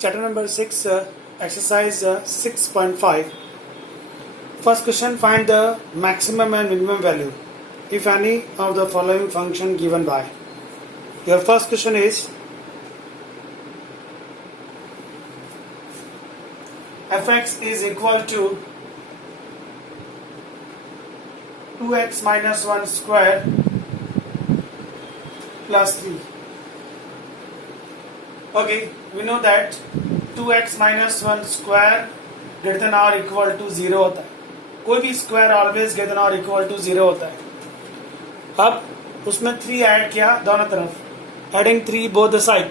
Chapter number 6, exercise 6.5. First question, find the maximum and minimum value, if any, of the following function given by. Your first question is, fx is equal to 2x minus 1 square plus 3. Okay, we know that 2x minus 1 square greater than or equal to 0 होता है. कोई भी square always greater than और equal to 0 होता है. अब उसमें 3 add किया दोनों तरफ, adding 3 both the side.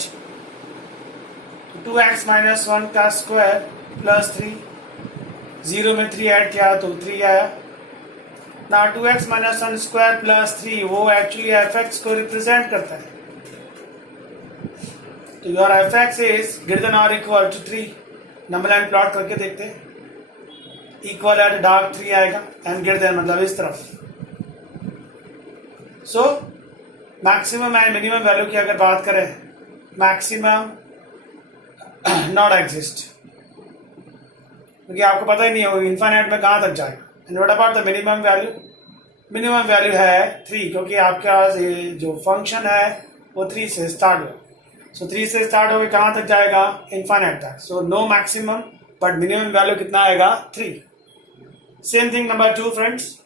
2x minus 1 का स्क्वायर प्लस 3, 0 में 3 ऐड किया तो 3 आया. ना 2x माइनस 1 स्क्वायर प्लस 3 वो एक्चुअली fx को रिप्रेजेंट करता है. तो your fx is greater than और equal to 3. Number line plot करके देखते हैं. इक्वल एट डार्क 3 आएगा एंड ग्रेटर देन मतलब इस तरफ. So maximum and minimum value की अगर बात करें, मैक्सिमम नॉट एग्जिस्ट, क्योंकि आपको पता ही नहीं होगा इन्फाइनाइट में कहाँ तक जाएगा. And what about the minimum value? Minimum value है 3, क्योंकि आपका ये जो फंक्शन है वो 3 से स्टार्ट हो. सो 3 से स्टार्ट होकर कहाँ तक जाएगा? इन्फाइनाइट तक. So no maximum but minimum value कितना आएगा? 3. Same thing number 2 friends.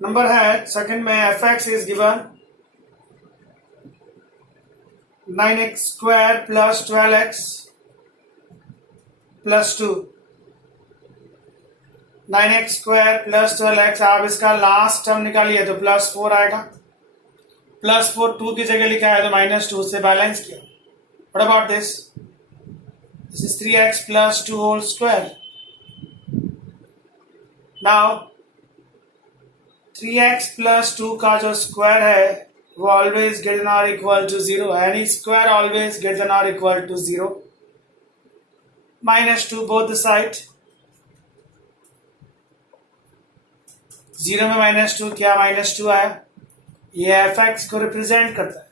Number है सेकंड में fx is given 9x square plus 12x plus 2. 9x square plus 12x, आप इसका लास्ट टर्म निकालिए तो प्लस 4 आएगा. प्लस 4 2 की जगह लिखा है तो माइनस 2 से बैलेंस किया. What about this? This is 3x plus 2 whole square. Now 3x plus 2 का जो स्क्वायर है वो ऑलवेज ग्रेटर देन और equal to 0. Any square always greater than और equal to 0. Minus 2 both the side. 0 में minus 2 क्या? Minus 2 आया. ये fx को रिप्रेजेंट करता है.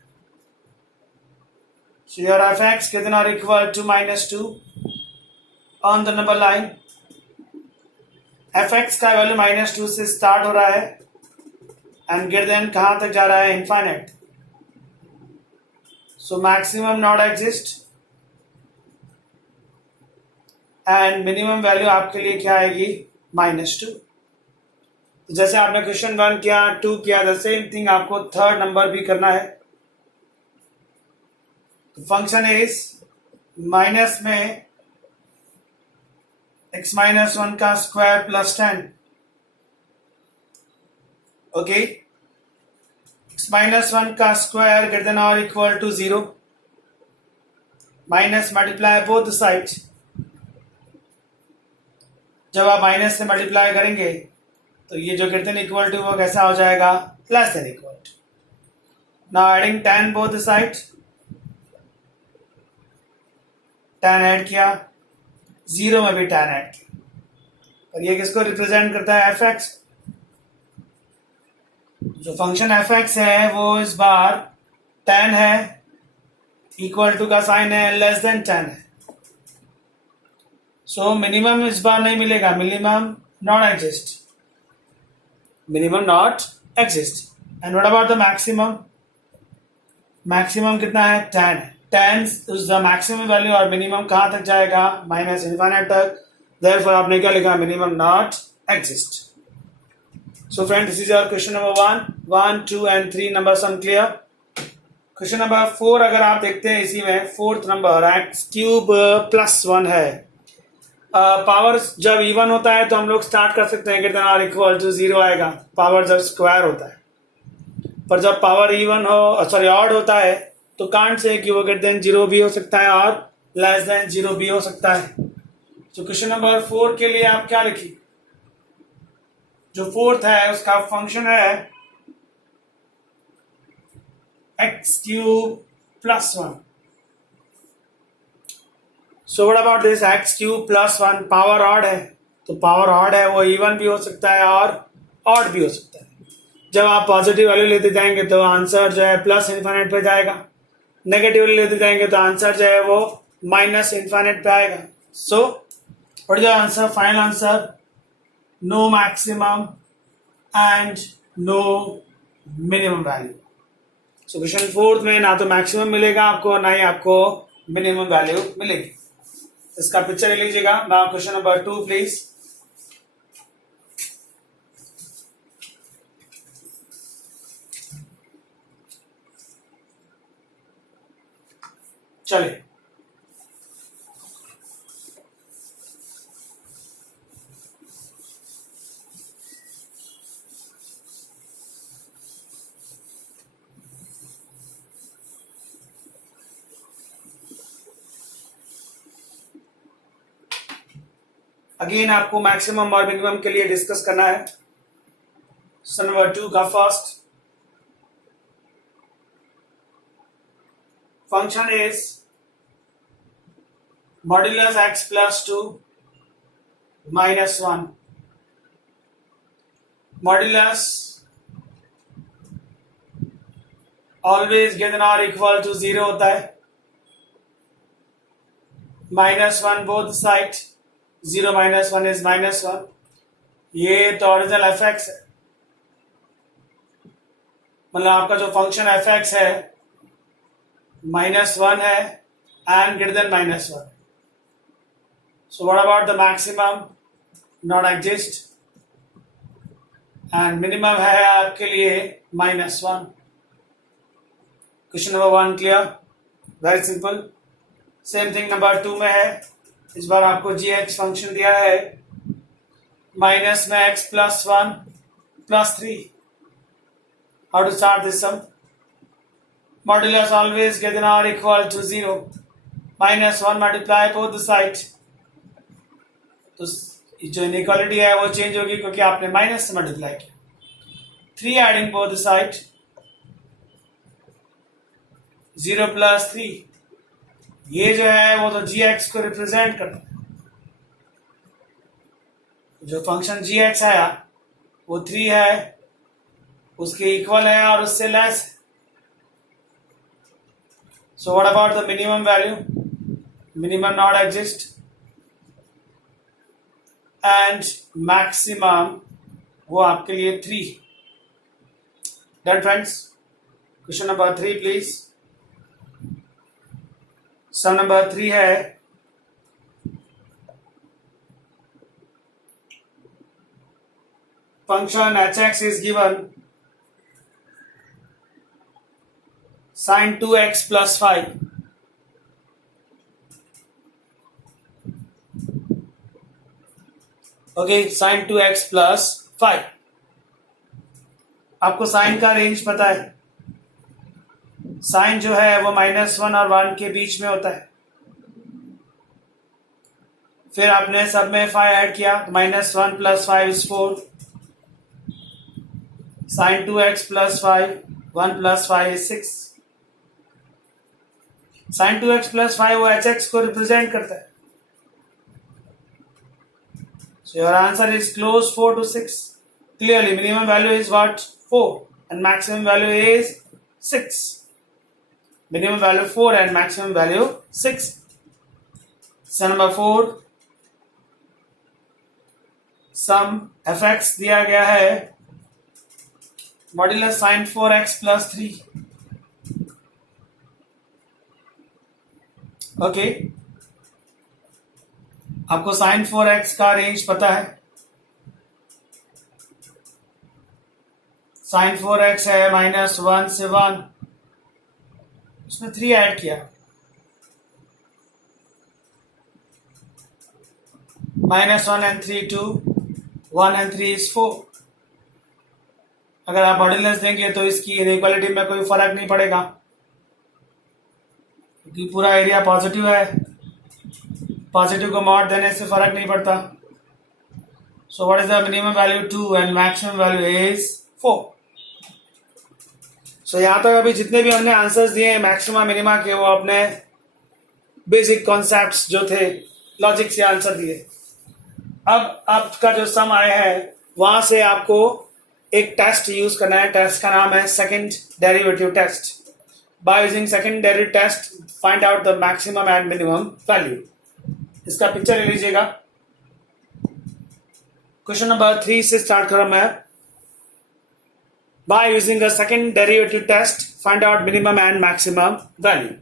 So your fx greater than or equal to minus 2 on the number line. fx का value minus 2 से स्टार्ट हो रहा है एंड ग्रेटर देन कहां तक जा रहा है? Infinite. So maximum not exist and minimum value आपके लिए क्या आएगी? माइनस 2. जैसे आपने क्वेश्चन 1 किया, 2 किया, द सेम थिंग आपको थर्ड नंबर भी करना है. फंक्शन इज माइनस में x माइनस 1 का square plus 10. Okay, x minus 1 का स्क्वायर ग्रेटर देन और equal to 0. Minus multiply both side. जब आप माइनस से मल्टीप्लाई करेंगे तो ये जो ग्रेटर देन इक्वल टू वो कैसा हो जाएगा? Plus then equal to. Now adding 10 both side. 10 add किया, 0 में भी 10 ऐड किया. और ये किसको रिप्रेजेंट करता है? fx. जो फंक्शन fx है वो इस बार 10 है, इक्वल टू का साइन है, लेस देन 10 है. सो मिनिमम इस बार नहीं मिलेगा. Minimum not exist. Minimum not exist. And what about the maximum? Maximum कितना है? 10 है. 10 इज द मैक्सिमम वैल्यू और मिनिमम कहां तक जाएगा? माइनस इनफाइनाइट तक. देयरफॉर आपने क्या लिखा? Minimum not exist. So friend, this is your question number 1, 2 and 3 number sum clear. Question number 4 अगर आप देखते हैं, इसी में fourth number x cube plus 1 है. पावर जब इवन होता है तो हम लोग स्टार्ट कर सकते हैं ग्रेटर देन और इक्वल टू 0 आएगा. पावर जब स्क्वायर होता है, पर जब पावर इवन हो, सॉरी ऑड होता है, तो कांट से कि वो ग्रेटर देन 0 भी हो सकता है और लेस देन 0 भी हो सकता है. तो क्वेश्चन नंबर 4 के लिए आप क्या लिखिए? जो फोर्थ है उसका फंक्शन है x cube plus 1. So what about this x cube plus 1? Power odd है, तो पावर ऑड है वो इवन भी हो सकता है और ऑड भी हो सकता है. जब आप पॉजिटिव वैल्यू लेते जाएंगे तो आंसर जो है प्लस इन्फिनिट पे जाएगा. नेगेटिवली लेते जाएंगे तो आंसर जो है वो माइनस इन्फाइनाइट पे आएगा. So what is the answer? Final answer, no maximum and no minimum value. So question 4 में ना तो मैक्सिमम मिलेगा आपको, ना ही आपको मिनिमम वैल्यू मिलेगी. इसका पिक्चर ले लीजिएगा. Now question number 2 please. चलिए, अगेन आपको मैक्सिमम और मिनिमम के लिए डिस्कस करना है. क्वेश्चन नंबर 2 का first function is modulus x plus 2 minus 1. Modulus always greater than or equal to 0 होता है. -1 both side. 0 minus 1 is -1. ये तो ओरिजिनल fx है, मतलब आपका जो फंक्शन fx है -1 है and greater than -1. So what about the maximum? Not exist. And minimum है आपके लिए -1. Question number 1 clear, very simple. Same thing number 2 में है. इस बार आपको gx फंक्शन दिया है, माइनस में x plus 1 plus 3. How to start this sum? Modulus always greater than or equal to 0. -1 multiply both the sides. तो जो इनइक्वालिटी है वो चेंज होगी क्योंकि आपने माइनस से मल्टीप्लाई किया. 3 adding both the side, 0 plus 3. ये जो है वो तो gx को रिप्रेजेंट करता है. जो फंक्शन gx आया वो 3 है, उसके इक्वल है और उससे लेस है. So what about the minimum value? Minimum not exist and maximum वो आपके लिए 3. Done friends. Question number 3 please. Sum number 3 है function hx is given sin 2x plus 5. ओके, sin 2x plus 5. आपको साइन का रेंज पता है. साइन जो है वो -1 और 1 के बीच में होता है. फिर आपने सब में 5 ऐड किया, -1 plus 5 is 4. sin 2x plus 5, 1 plus 5 is 6. sin 2x plus 5 वो hx को रिप्रेजेंट करता है. So your answer is close 4 to 6. Clearly minimum value is what? 4 and maximum value is 6. Minimum value 4 and maximum value 6. So number 4, sum fx दिया गया है modulus sin 4x plus 3. Okay, आपको sin 4x का range पता है. sin 4x है -1 से 1, उसमें 3 ऐड किया, -1 and 3 2, 1 and 3 is 4. अगर आप मॉड्यूलस देंगे तो इसकी इनइक्वालिटी में कोई फर्क नहीं पड़ेगा क्योंकि पूरा एरिया पॉजिटिव है. पॉजिटिव को मॉड देने से फर्क नहीं पड़ता. सो what is the minimum value? 2 and maximum value is 4. सो यहाँ तक अभी जितने भी हमने आंसर्स दिए मैक्सिमम मिनिमा के, वो अपने बेसिक कॉन्सेप्ट्स जो थे लॉजिक से आंसर दिए. अब आपका जो सम आया है वहां से आपको एक टेस्ट यूज करना है. टेस्ट का नाम है second derivative test. by using secondary test find out the maximum and minimum value. इसका पिक्चर ले लीजिएगा. क्वेश्चन नंबर 3 से स्टार्ट करूं मैं. By using a second derivative test find out minimum and maximum value.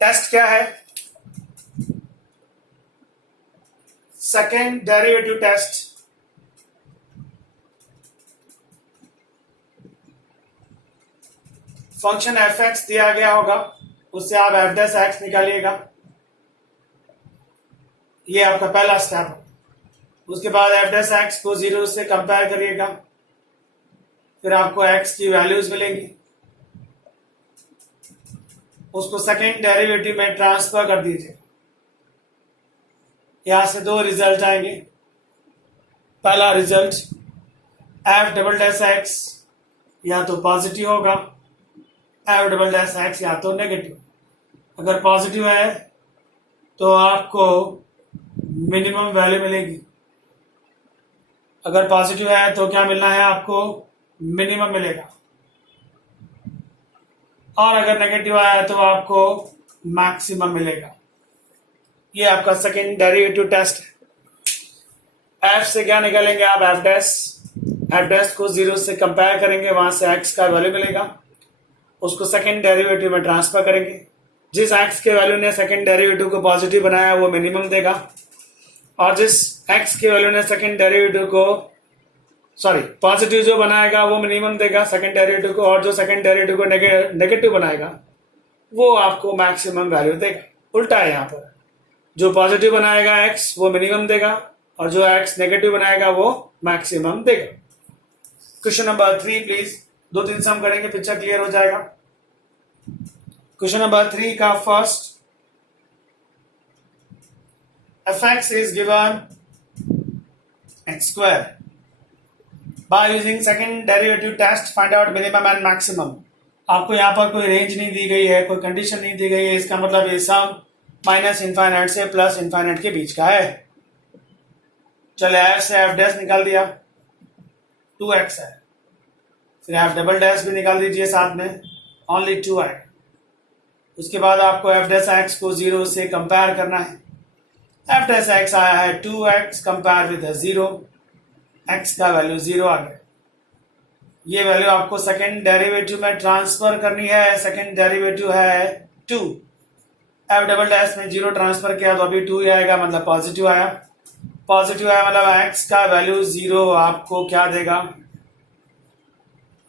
Test क्या है? Second derivative test. Function f x दिया गया होगा, उससे आप एफ डैश एक्स निकालिएगा. ये आपका पहला स्टेप है. उसके बाद एफ डैश एक्स को 0 से कंपेयर करिएगा. फिर आपको एक्स की वैल्यूज मिलेंगी. उसको सेकेंड डेरिवेटिव में ट्रांसफर कर दीजिए. यहां से 2 रिजल्ट आएंगे. पहला result F double dash x या तो पॉजिटिव होगा, एफ डबल डैश एक्स या तो नेगेटिव. अगर पॉजिटिव है तो आपको मिनिमम वैल्यू मिलेगी. अगर पॉजिटिव है तो क्या मिलना है आपको? मिनिमम मिलेगा. और अगर नेगेटिव आया तो आपको मैक्सिमम मिलेगा. ये आपका सेकेंड डेरिवेटिव टेस्ट है. एफ से क्या निकालेंगे आप? F dash. एफ डैश को 0 से कंपेयर करेंगे, वहां से एक्स का वैल्यू मिलेगा. उसको सेकेंड डेरिवेटिव में ट्रांसफर करेंगे. जिस एक्स के वैल्यू ने सेकेंड डेरिवेटिव को पॉजिटिव बनाया वो मिनिमम देगा, और जिस एक्स के वैल्यू ने सेकेंड डेरिवेटिव को पॉजिटिव जो बनाएगा वो मिनिमम देगा सेकेंड डेरिवेटिव को, और जो सेकेंड डेरिवेटिव को नेगेटिव बनाएगा वो आपको मैक्सिमम वैल्यू देगा. उल्टा है यहाँ पर. जो पॉजिटिव बनाएगा एक्स वो मिनिमम देगा, और जो एक्स नेगेटिव बनाएगा वो मैक्सिमम देगा. Question number 3 please. 2-3 सम करेंगे, पिक्चर क्लियर हो जाएगा. क्वेश्चन नंबर 3 का first, F x is given x square. By using second derivative test find out minimum and maximum. आपको यहाँ पर कोई रेंज नहीं दी गई है, कोई कंडीशन नहीं दी गई है. इसका मतलब ये सम माइनस इनफाइनाइट से प्लस इनफाइनाइट के बीच का है. चले एफ से एफ डैश निकाल दिया, 2x है. फिर एफ डबल डैश भी निकाल दीजिए साथ में, ओनली 2 आएगा. उसके बाद आपको एफ डैश एक्स को 0 से कंपेयर करना है. एफ डैश एक्स आया है 2x कंपेयर विद 0. एक्स का वैल्यू 0 आ गया. ये वैल्यू आपको सेकेंड डेरिवेटिव में ट्रांसफर करनी है. सेकेंड डेरिवेटिव है 2. एफ डबल डैश में 0 ट्रांसफर किया तो अभी 2 ही आएगा, मतलब पॉजिटिव आया. पॉजिटिव आया मतलब एक्स का वैल्यू 0 आपको क्या देगा?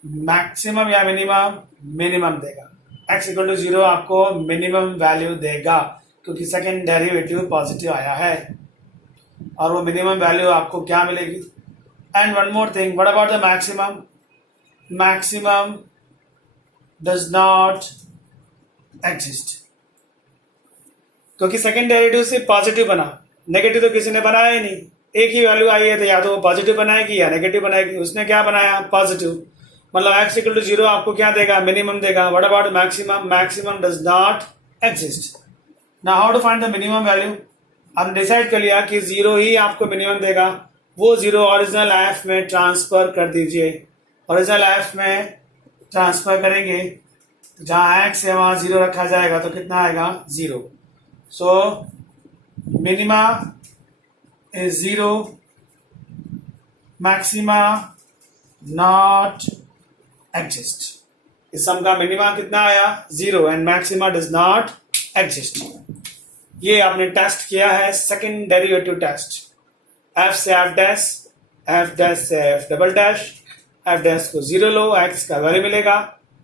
मैक्सिमम या मिनिमम? मिनिमम देगा. एक्स इक्वल टू 0 आपको मिनिमम वैल्यू देगा, क्योंकि सेकेंड डेरिवेटिव पॉजिटिव आया है. और वो मिनिमम वैल्यू आपको क्या मिलेगी? And one more thing, what about the maximum? Maximum does not exist. क्योंकि सेकेंड डेरिवेटिव से पॉजिटिव बना, नेगेटिव तो किसी ने बनाया ही नहीं. एक ही वैल्यू आई है तो या तो वो पॉजिटिव बनाएगी या नेगेटिव बनाएगी. उसने क्या बनाया? पॉजिटिव. मतलब एक्स इक्वल टू 0 आपको क्या देगा? मिनिमम देगा. What about maximum? Maximum does not exist. Now how to find the minimum value? हमने डिसाइड कर लिया कि 0 ही आपको मिनिमम देगा. वो 0 ओरिजिनल एफ में ट्रांसफर कर दीजिए. ओरिजिनल एफ में ट्रांसफर करेंगे तो जहां एक्स है वहां 0 रखा जाएगा तो कितना आएगा? 0. So minima is 0, maxima not exist. इस सम का मिनिमा कितना आया? 0 and maxima does not exist. ये आपने टेस्ट किया है सेकेंड डेरिवेटिव टेस्ट. एफ से एफ डैश, एफ डैश से F double dash. F dash को 0 लो, एक्स का वैल्यू मिलेगा,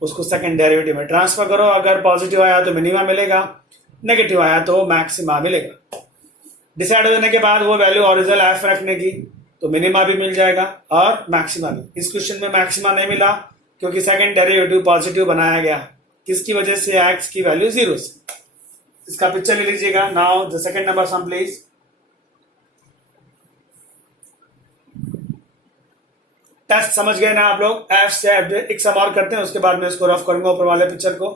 उसको सेकेंड डेरिवेटिव में ट्रांसफर करो. अगर पॉजिटिव आया तो मिनिमा मिलेगा, नेगेटिव आया तो मैक्सिमा मिलेगा. डिसाइड होने के बाद वो वैल्यू ओरिजिनल एफ रखने की तो मिनिमा भी मिल जाएगा और मैक्सिमा भी. इस क्वेश्चन में मैक्सिमा नहीं मिला क्योंकि सेकेंड डेरिवेटिव पॉजिटिव बनाया गया. किसकी वजह से? एक्स की वैल्यू 0 से. इसका पिक्चर ले लीजिएगा. Now the second number sum please. Test समझ गए ना आप लोग? एफ से एफ डैश, एक सम और करते हैं उसके बाद में इसको रफ करूंगा ऊपर वाले पिक्चर को।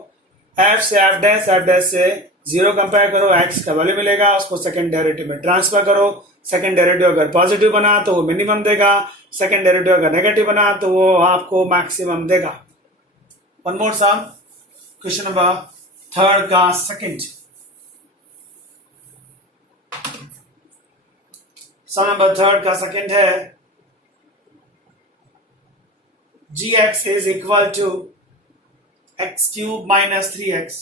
एफ से एफ डैश से 0 कंपेयर करो, एक्स का वैल्यू मिलेगा, उसको सेकंड डेरिवेटिव में ट्रांसफर करो। सेकंड डेरिवेटिव अगर पॉजिटिव बना तो वो मिनिमम देगा, सेकंड डेरिवेटिव अगर नेगेटिव बना तो वो आपको मैक्सिमम देगा। वन मोर सम, क्वेश्चन नंबर 3 का सेकंड। सम नंबर 3 का सेकंड है gx is equal to x cube minus 3x।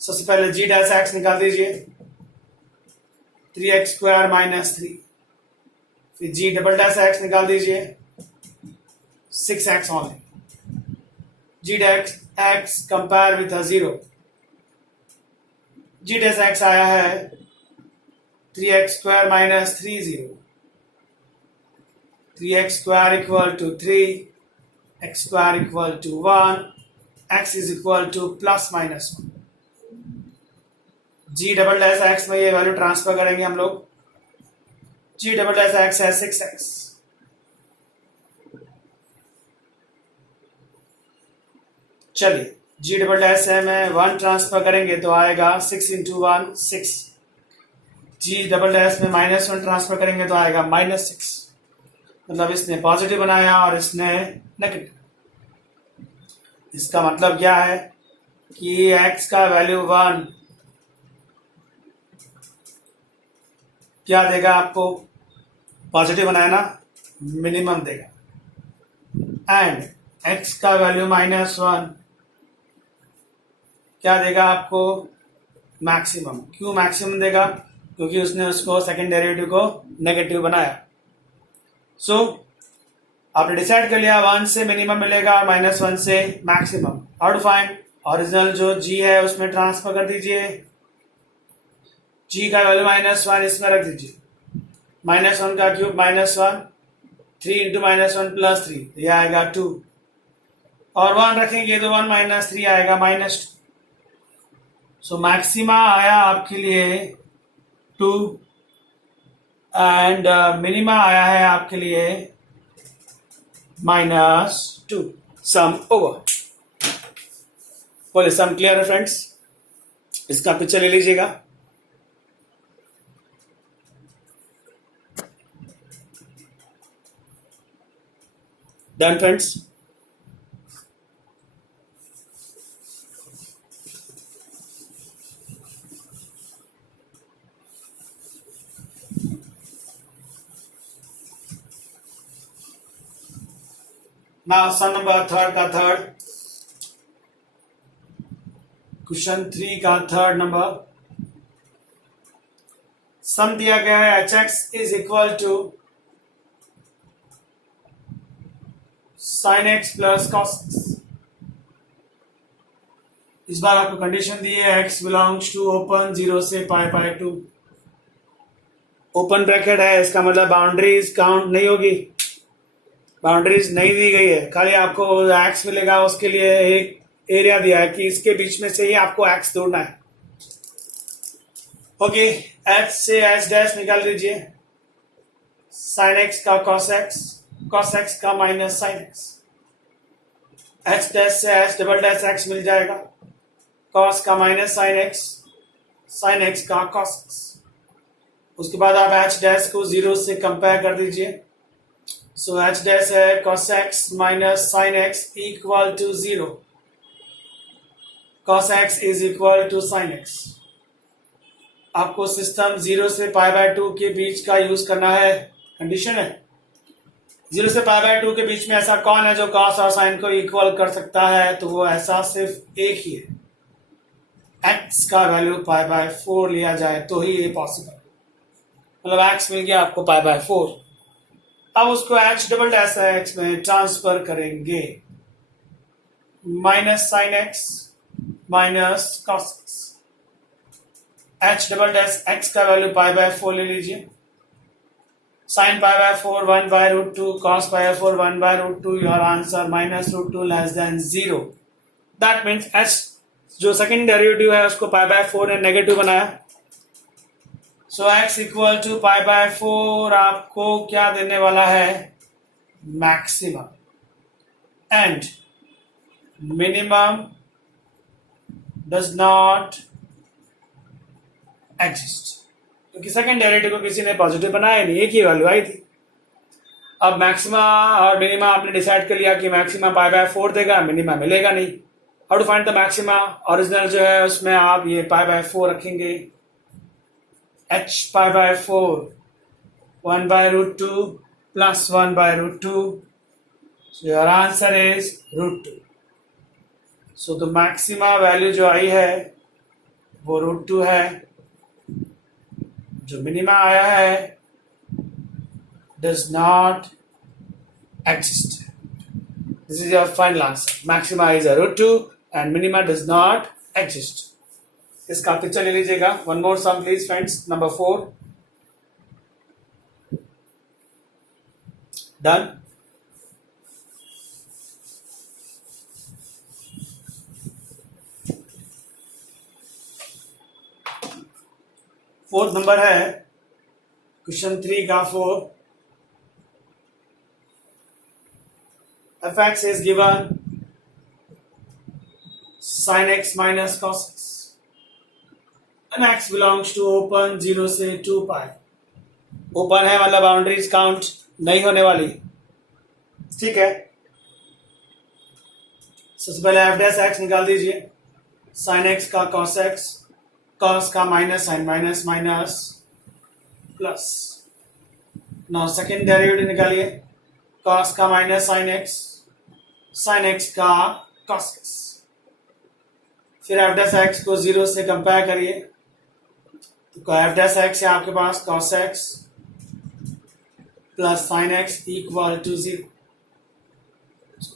सबसे पहले g डैश x निकाल दीजिए, 3x स्क्वायर माइनस 3। फिर g डबल डैश x निकाल दीजिए, 6x only. g dash x compare with 0, g dash x आया है 3x square minus 3 0। 3x square equal to 3, x square equal to 1, x is equal to plus minus 1। g double dash x में ये value transfer करेंगे हम लोग। g double dash x है 6x। चलिए g double dash में 1 transfer करेंगे तो आएगा 6 इंटू 1 6। g डबल डैश में -1 ट्रांसफर करेंगे तो आएगा -6। मतलब इसने पॉजिटिव बनाया और इसने नेगेटिव। इसका मतलब क्या है कि x का वैल्यू 1 क्या देगा आपको? पॉजिटिव बनाया ना, मिनिमम देगा। एंड x का वैल्यू -1 क्या देगा आपको? मैक्सिमम। क्यों मैक्सिमम देगा? क्योंकि उसने उसको सेकंड डेरिवेटिव को नेगेटिव बनाया। सो आपने डिसाइड कर लिया 1 से मिनिमम मिलेगा, -1 से maximum. How to find? Original जो g है उसमें ट्रांसफर कर दीजिए, g का वैल्यू -1 इसमें रख दीजिए। -1 का क्यूब -1, 3 इंटू -1 प्लस 3, ये आएगा 2। और 1 रखेंगे तो 1 - 3 आएगा -2। सो मैक्सिमा आया आपके लिए 2 एंड मिनिमा आया है आपके लिए -2। सम ओवर। बोले सम क्लियर है फ्रेंड्स? इसका पिक्चर ले लीजिएगा। Done friends? Now sum number 3 का थर्ड, क्वेश्चन 3 का थर्ड नंबर। सम दिया गया है hx is equal to sin x plus cos x। इस बार आपको कंडीशन दी है x बिलोंग्स टू ओपन 0 से π/2। ओपन ब्रैकेट है, इसका मतलब बाउंड्रीज काउंट नहीं होगी, बाउंड्रीज नहीं दी गई है, खाली आपको एक्स मिलेगा। उसके लिए एक एरिया दिया है कि इसके बीच में से ही आपको एक्स ढूंढना है। ओके, एच से एच डैश निकाल दीजिए, साइन एक्स का कॉस एक्स का minus sine x. H dash से एच डबल डैश एक्स मिल जाएगा, कॉस का माइनस साइन एक्स का कॉस एक्स। उसके बाद आप एच डैश को 0 से कंपेयर कर दीजिए। सो एच डैश है cos x minus sine x equal to 0। cos x is equal to sine x. आपको सिस्टम 0 से π/2 के बीच का यूज करना है, कंडीशन है। 0 से π/2 के बीच में ऐसा कौन है जो cos और साइन को इक्वल कर सकता है? तो वो ऐसा सिर्फ एक ही है, x का वैल्यू π/4 लिया जाए तो ही ये पॉसिबल। मतलब x मिल गया आपको π/4। अब उसको एच डबल डैश एक्स में ट्रांसफर करेंगे, minus sine X minus cos X. H double dash X का वैल्यू π/4 ले लीजिए, sine π/4 1/√2, cos π/4 1/√2। Your answer -√2 less than 0। That means H जो सेकेंड डेरिवेटिव है उसको π/4 ने नेगेटिव बनाया, so x equal to pi by 4 आपको क्या देने वाला है? Maximum and minimum does not exist, क्योंकि सेकेंड डेरिवेटिव को किसी ने पॉजिटिव बनाया नहीं, एक ही वैल्यू आई थी। अब मैक्सिमा और मिनिमा आपने डिसाइड कर लिया कि मैक्सिमा पाई बाय 4 देगा, मिनिमा मिलेगा नहीं। How to find the maxima? Original जो है उसमें आप ये पाई बाय 4 रखेंगे, h pi by 4 1 by root 2 plus 1 by root 2. So your answer is root 2. So the maxima value जो आई है वो root 2 है, जो मिनिमा आया है does not exist. This is your final answer. Maxima is a root 2 and minima does not exist. इसका picture ले लीजिएगा. One more sum please friends. Number 4. Done. Fourth number है क्वेश्चन 3 का 4. fx is given sin x minus cos x and x belongs to open 0 से 2 पाई. Open है मतलब boundaries count नहीं होने वाली, ठीक है. सबसे पहले एफ डैश एक्स निकाल दीजिए. साइन एक्स का कॉस एक्स, कॉस का minus sine minus minus plus. Now second derivative निकालिए. कॉस का minus sine x, sine x का कॉस एक्स. फिर एफ डैश एक्स को 0 से कंपेयर करिए. तो एफ डैश एक्स है आपके पास cos X plus sine x equal to 0.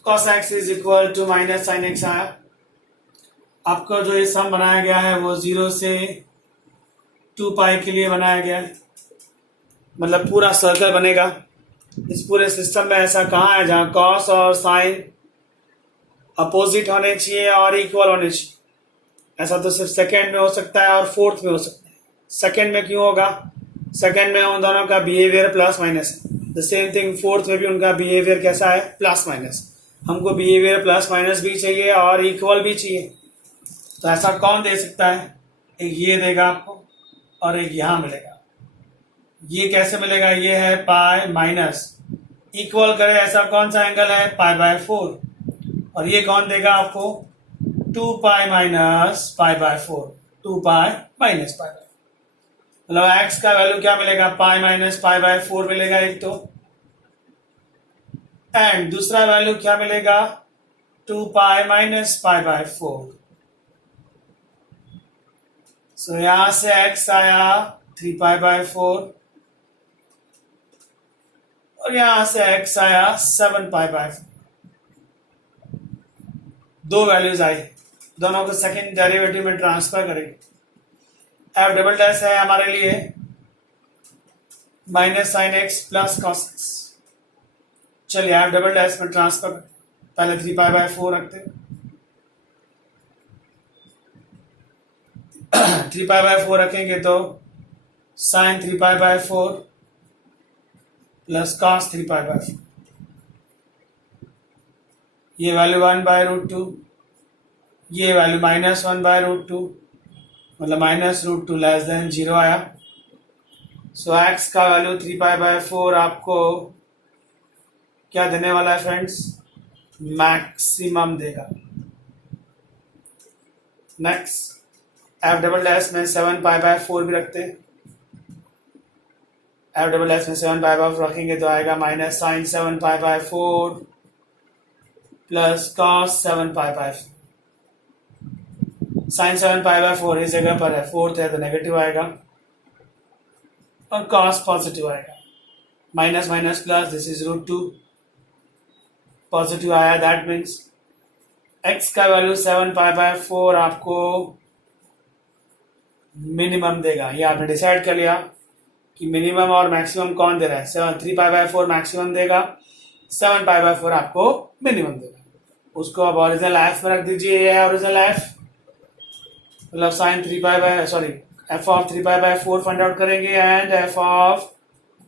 Cos x is equal to minus sine X आया. आपका जो ये सम बनाया गया है वो 0 से 2 पाई के लिए बनाया गया है, मतलब पूरा सर्कल बनेगा. इस पूरे सिस्टम में ऐसा कहाँ है जहाँ कॉस और साइन अपोजिट होने चाहिए और इक्वल होने चाहिए? ऐसा तो सिर्फ सेकेंड में हो सकता है और फोर्थ में हो सकता है. सेकेंड में क्यों होगा? सेकेंड में उन दोनों का बिहेवियर प्लस माइनस है. द सेम थिंग फोर्थ में भी उनका बिहेवियर कैसा है? Plus minus. हमको बिहेवियर प्लस माइनस भी चाहिए और इक्वल भी चाहिए. तो ऐसा कौन दे सकता है? एक ये देगा आपको और एक यहां मिलेगा. ये कैसे मिलेगा? ये है पाई माइनस, इक्वल करे ऐसा कौन सा एंगल है? पाई बाय 4. और ये कौन देगा आपको? 2 pi minus pi by 4, 2 pi minus pi by. मतलब एक्स का वैल्यू क्या मिलेगा? पाई माइनस पाई बाय 4 मिलेगा एक तो, एंड दूसरा वैल्यू क्या मिलेगा? 2 पाई माइनस पाई बाय 4. सो यहां से x आया 3 पाई बाय 4 और यहां से x आया 7 पाई बाय 4. दो वैल्यूज आई, दोनों को सेकेंड डेरिवेटिव में ट्रांसफर करेंगे. एफ डबल डैश है हमारे लिए minus sine X plus cos x. चलिए एफ डबल डैश में ट्रांसफर करते. पहले 3 पाई बाय 4 रखते. 3 पाई बाय 4 रखेंगे तो sine 3 pi by 4 plus cos 3 pi by 4. ये वैल्यू 1 बाय रूट 2, ये वैल्यू माइनस 1 बाय रूट 2, मतलब माइनस रूट 2 लेस देन 0 आया. सो एक्स का वैल्यू 3 पाई बाय 4 आपको क्या देने वाला है फ्रेंड्स? मैक्सिमम देगा. नेक्स्ट एफ डबल डैश में 7 पाई बाय 4 भी रखते हैं. एफ डबल डैश में 7 पाई बाय 4 रखेंगे तो आएगा minus sine 7 pi by 4 plus cos 7 pi by 4. Sine 7 pi by 4 इस जगह पर है, फोर्थ है तो नेगेटिव आएगा और कॉस पॉजिटिव आएगा. Minus minus plus, this is root 2, positive आया. दैट मीन्स एक्स का वैल्यू 7 पाई बाय 4 आपको मिनिमम देगा. ये आपने डिसाइड कर लिया कि मिनिमम और मैक्सिमम कौन दे रहा है. 3 पाई बाय 4 मैक्सिमम देगा, 7 पाई बाय 4 आपको मिनिमम देगा. उसको आप ओरिजिनल एफ में रख दीजिए. ये है ओरिजिनल एफ, मतलब sine 3 pi by F of 3π/4 find out करेंगे and F of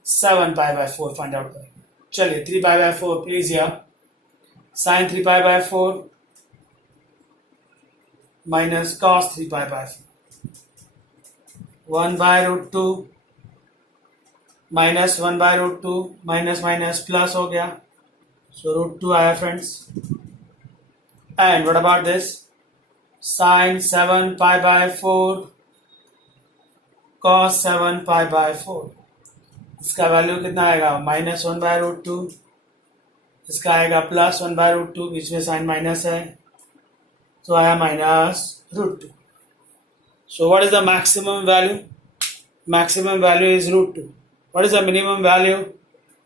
7π/4 find out करेंगे. चलिए 3π/4 प्लीज या sine 3π/4 minus cos 3π/4 1/√2 minus 1/√2 minus minus plus हो गया. सो √2 आया friends. And what about this sine 7π/4 cos 7π/4. इसका वैल्यू कितना आएगा माइनस 1/√2. इसका आएगा प्लस 1/√2. बीच में साइन माइनस है तो आया minus √2. So what is the maximum value? Maximum value is √2. What is the minimum value?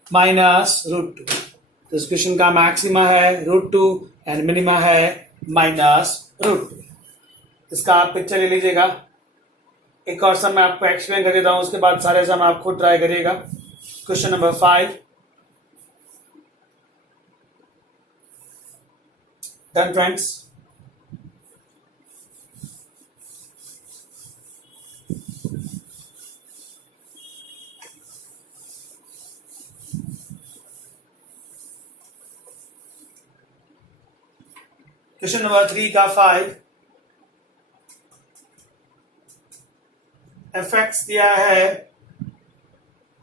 Minus √2. तो इस क्वेश्चन का मैक्सिमा है √2 एंड मिनिमा है माइनस √2. इसका आप पिक्चर ले लीजिएगा. एक और सम मैं आपको एक्सप्लेन कर देता हूं, उसके बाद सारे सम आप खुद ट्राई करिएगा. Question number 5. Done friends. Question number 3 का 5. एफ एक्स दिया है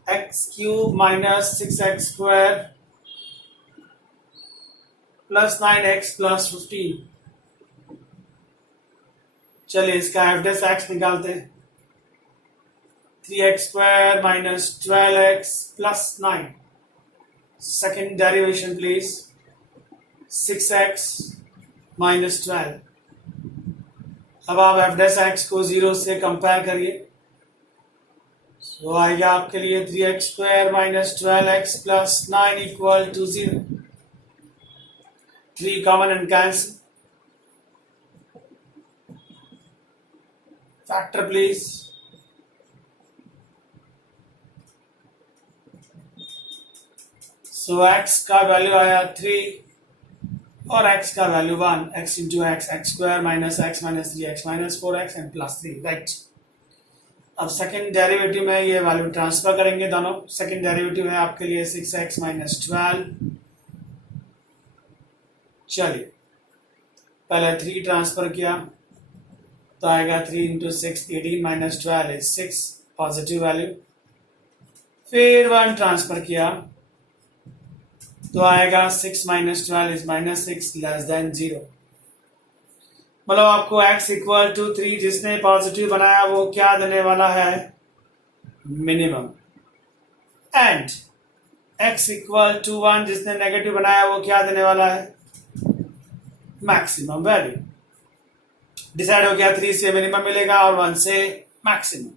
x³ minus 6x² plus 9x plus 15. चलिए इसका एफ डेस एक्स निकालते हैं. 3x² minus 12x plus 9. Second derivation please. 6x minus 12. अब आप एफ डेस एक्स को 0 से कंपेयर करिए. तो आएगा आपके लिए 3x² minus 12x plus 9 equal to 0. 3 common and cancel. Factor please. So x का वैल्यू आया 3 और x का value 1. x into x x² minus x minus 3x minus 4x and plus 3. Right. अब सेकेंड डेरिवेटिव में ये value transfer करेंगे दोनों. Second derivative है आपके लिए 6x माइनस 12. चलिए पहले 3 ट्रांसफर किया तो आएगा 3 into 6 18 minus 12 is 6 positive value. फिर 1 ट्रांसफर किया तो आएगा 6 minus 12 is minus 6 less than 0. मतलब आपको x इक्वल टू 3 जिसने पॉजिटिव बनाया वो क्या देने वाला है minimum. And x equal to 1 जिसने नेगेटिव बनाया वो क्या देने वाला है मैक्सिमम वैल्यू. डिसाइड हो गया 3 से मिनिमम मिलेगा और 1 से मैक्सिमम.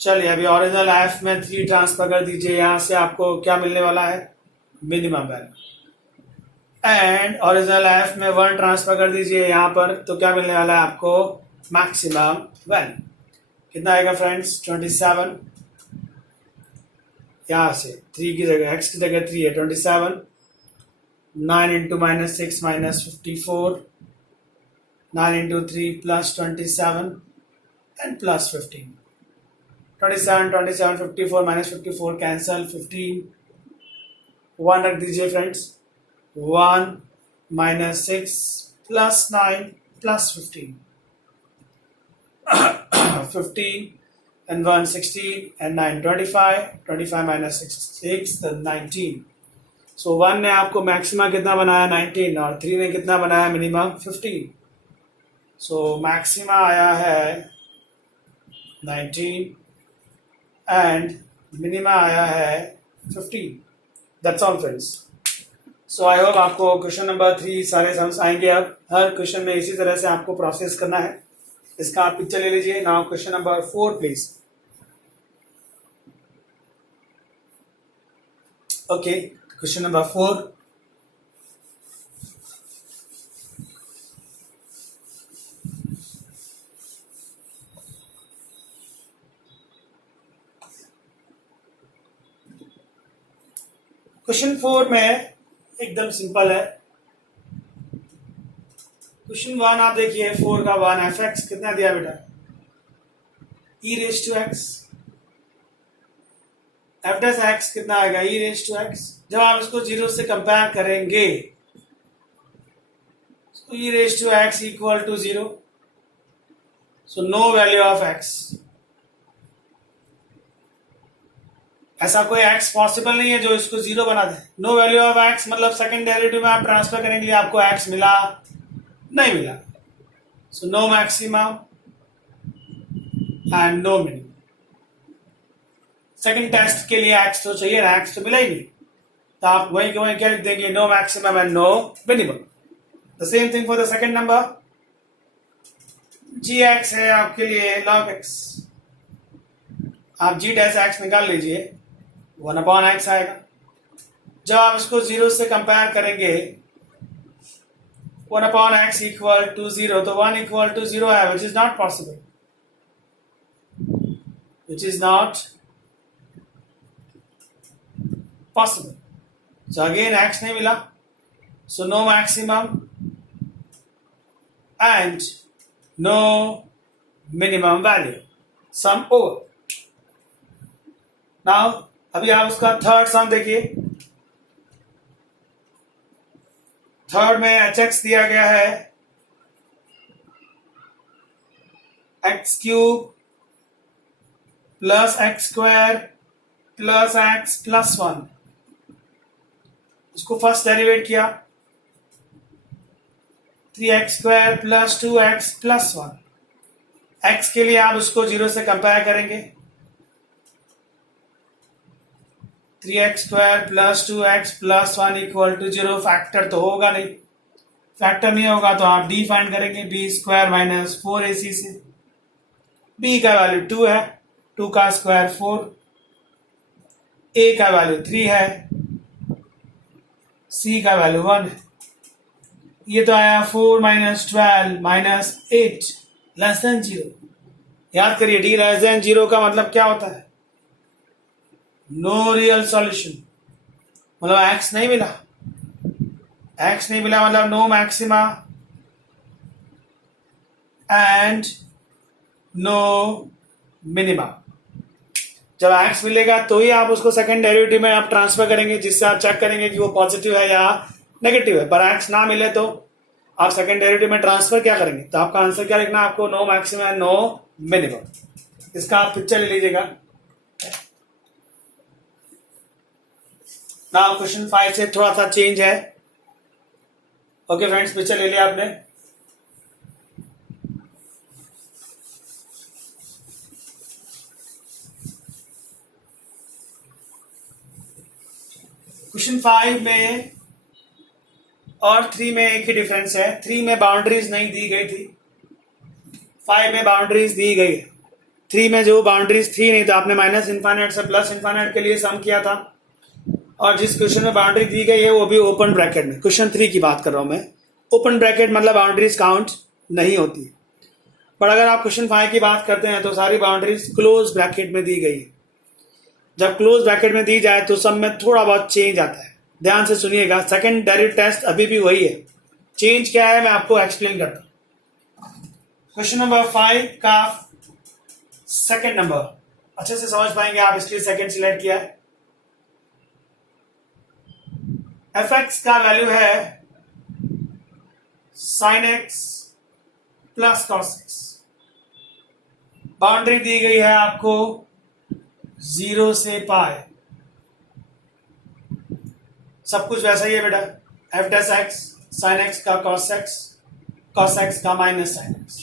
चलिए अभी ओरिजिनल एफ में 3 ट्रांसफर कर दीजिए. यहां से आपको क्या मिलने वाला है minimum value. And original F में 1 ट्रांसफर कर दीजिए यहां पर तो क्या मिलने वाला है आपको मैक्सिमम वैल्यू. कितना आएगा फ्रेंड्स 27. यहां से 3 की जगह x की जगह 3 है 27. 9 into minus 6 minus 54. 9 into 3 plus 27 and plus 15. 27 27 54 minus 54 cancel. 15 1 रख दीजिए friends. 1 minus 6 plus 9 plus 15. 15 and 1 16 and 9 25. 25 minus 6 then 19. So 1 ने आपको मैक्सिमा कितना बनाया 19 और 3 ने कितना बनाया मिनिमम 15. So मैक्सिमा आया है 19 and मिनिमा आया है 15. That's all friends. So I hope आपको क्वेश्चन नंबर 3 सारे समझ आएंगे. अब हर क्वेश्चन में इसी तरह से आपको प्रोसेस करना है. इसका आप पिक्चर ले लीजिए. Now question number 4 please. Okay question number 4. Question 4 में एकदम सिंपल है. क्वेश्चन 1 आप देखिए 4 का 1 एफ एक्स कितना दिया बेटा E raise to X, F dash X कितना आएगा ई रेज टू एक्स। जब आप इसको 0 से कंपेयर करेंगे तो E raise to X equal to 0, so no value of X. ऐसा कोई एक्स पॉसिबल नहीं है जो इसको 0 बना दे। नो वैल्यू ऑफ एक्स मतलब सेकंड डेरिवेटिव में आप ट्रांसफर करने के लिए आपको एक्स मिला नहीं मिला, so no maximum and no minimum. Second test के लिए एक्स तो चाहिए ना, एक्स तो मिला ही नहीं, तो आप वहीं के वहीं क्या लिख देंगे, no maximum and no minimum. The same thing for the second number, g x है आपके लिए log x, आप जी डैश एक्स निकाल लीजिए, 1/x आएगा। जब आप इसको 0 से कंपेयर करेंगे 1/x इक्वल टू 0, तो 1 इक्वल टू 0 है, which is not possible, which is not possible. So again x नहीं मिला, so no maximum and no minimum value, sum over. Now अभी आप उसका थर्ड सम देखिए। थर्ड में hx दिया गया है x cube plus x square plus x plus 1, इसको फर्स्ट डेरिवेट किया 3x square plus 2x plus 1। x के लिए आप उसको 0 से कंपेयर करेंगे, 3x square plus 2x plus 1 equal to 0। Factor तो होगा नहीं, फैक्टर नहीं होगा तो आप डी फाइंड करेंगे, बी स्क्वायर माइनस 4ac से। b का वैल्यू 2 है, 2 का स्क्वायर 4, a का वैल्यू 3 है, c का वैल्यू 1 है। ये तो आया 4 माइनस 12 माइनस 8 लेस देन 0। याद करिए d लेस देन 0 का मतलब क्या होता है, नो रियल सॉल्यूशन, मतलब x नहीं मिला, x नहीं मिला मतलब no maxima and no minima. जब x मिलेगा तो ही आप उसको सेकंड डेरिवेटिव में आप ट्रांसफर करेंगे, जिससे आप चेक करेंगे कि वो पॉजिटिव है या नेगेटिव है। पर x ना मिले तो आप सेकंड डेरिवेटिव में ट्रांसफर क्या करेंगे, तो आपका आंसर क्या लिखना है, आपको no maximum and no minimum. इसका आप पिक्चर ले लीजिएगा। ना क्वेश्चन 5 से थोड़ा सा चेंज है। ओके फ्रेंड्स, पिक्चर ले लिया आपने। क्वेश्चन 5 में और 3 में एक ही डिफरेंस है। 3 में बाउंड्रीज नहीं दी गई थी, 5 में बाउंड्रीज दी गई है। 3 में जो बाउंड्रीज थी नहीं तो आपने माइनस इन्फाइनाइट से प्लस इन्फाइनाइट के लिए सम किया था, और जिस क्वेश्चन में बाउंड्री दी गई है वो भी ओपन ब्रैकेट में। क्वेश्चन 3 की बात कर रहा हूं मैं। ओपन ब्रैकेट मतलब बाउंड्रीज काउंट नहीं होती, पर अगर आप क्वेश्चन 5 की बात करते हैं तो सारी बाउंड्रीज क्लोज ब्रैकेट में दी गई है। जब क्लोज ब्रैकेट में दी जाए तो सब में थोड़ा बहुत चेंज आता है, ध्यान से सुनिएगा। सेकंड डेरिवेटिव टेस्ट अभी भी वही है, चेंज क्या है मैं आपको एक्सप्लेन करता हूं। क्वेश्चन नंबर 5 का सेकंड नंबर अच्छे से समझ पाएंगे आप, इसलिए सेकंड सिलेक्ट किया है। एफ एक्स का वैल्यू है sine X plus cos X. Boundary दी गई है आपको 0 से पाए, सब कुछ वैसा ही है बेटा। F dash x sine x का कॉस एक्स का माइनस साइन एक्स,